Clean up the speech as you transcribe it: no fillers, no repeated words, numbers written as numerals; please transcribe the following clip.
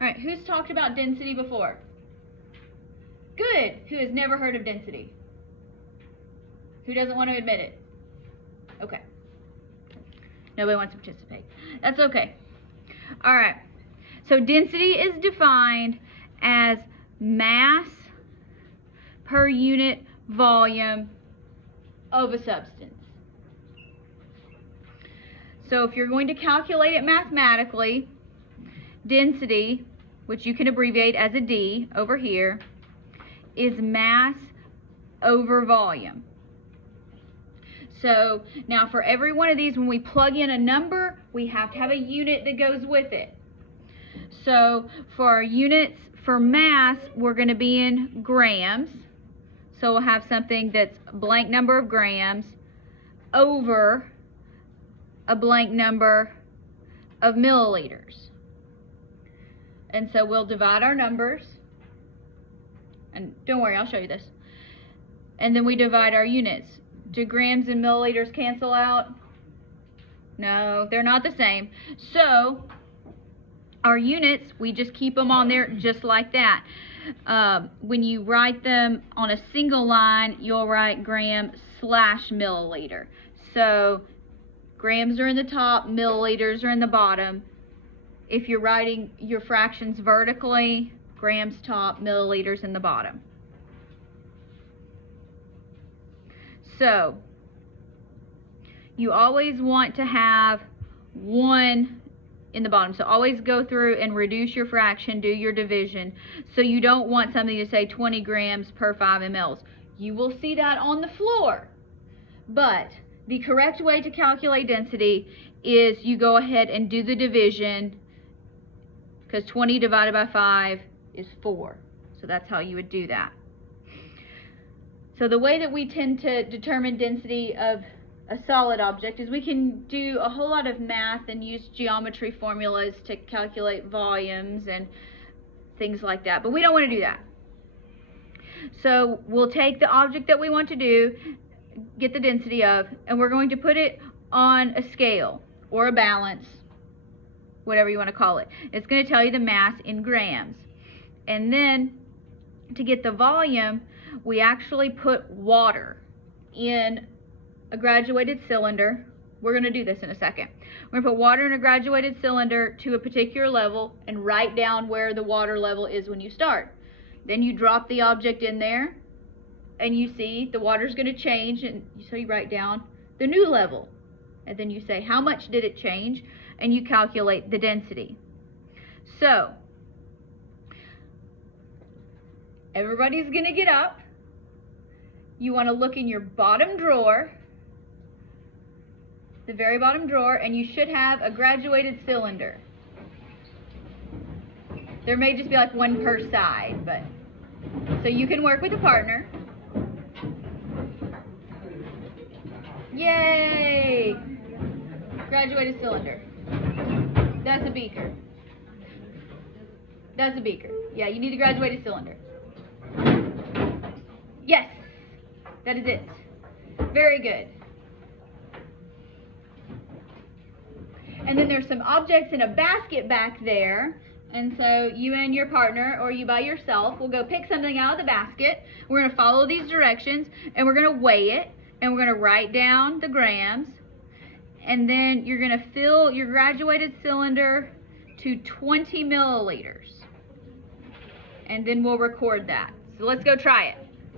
All right, who's talked about density before? Good. Who has never heard of density? Who doesn't want to admit it? Okay. Nobody wants to participate. That's okay. All right. So density is defined as mass per unit volume of a substance. So if you're going to calculate it mathematically, density, which you can abbreviate as a D over here, is mass over volume. So now for every one of these, when we plug in a number, we have to have a unit that goes with it. So for our units for mass, we're going to be in grams. So we'll have something that's a blank number of grams over a blank number of milliliters. And so we'll divide our numbers. And don't worry, I'll show you this. And then we divide our units. Do grams and milliliters cancel out? No, they're not the same. So our units, we just keep them on there just like that. When you write them on a single line, you'll write gram / milliliter. So grams are in the top, milliliters are in the bottom. If you're writing your fractions vertically, grams top, milliliters in the bottom. So you always want to have 1 in the bottom. So always go through and reduce your fraction, do your division. So you don't want something to say 20 grams per 5 mLs. You will see that on the floor. But the correct way to calculate density is you go ahead and do the division, because 20 divided by 5 is 4. So that's how you would do that. So the way that we tend to determine density of a solid object is we can do a whole lot of math and use geometry formulas to calculate volumes and things like that, but we don't want to do that. So we'll take the object that we want to do, get the density of, and we're going to put it on a scale or a balance, whatever you want to call it. It's going to tell you the mass in grams. And then to get the volume, we actually put water in a graduated cylinder. We're going to do this in a second. We're going to put water in a graduated cylinder to a particular level and write down where the water level is when you start. Then you drop the object in there and you see the water's going to change, and so you write down the new level. And then you say how much did it change, and you calculate the density. So everybody's going to get up. You want to look in your bottom drawer, the very bottom drawer, and you should have a graduated cylinder. There may just be like one per side, but so you can work with a partner. Yay! Graduated cylinder. That's a beaker. That's a beaker. Yeah, you need a graduated cylinder. Yes, that is it. Very good. And then there's some objects in a basket back there. And so you and your partner, or you by yourself, will go pick something out of the basket. We're going to follow these directions, and we're going to weigh it, and we're going to write down the grams. And then you're going to fill your graduated cylinder to 20 milliliters. And then we'll record that. So let's go try it.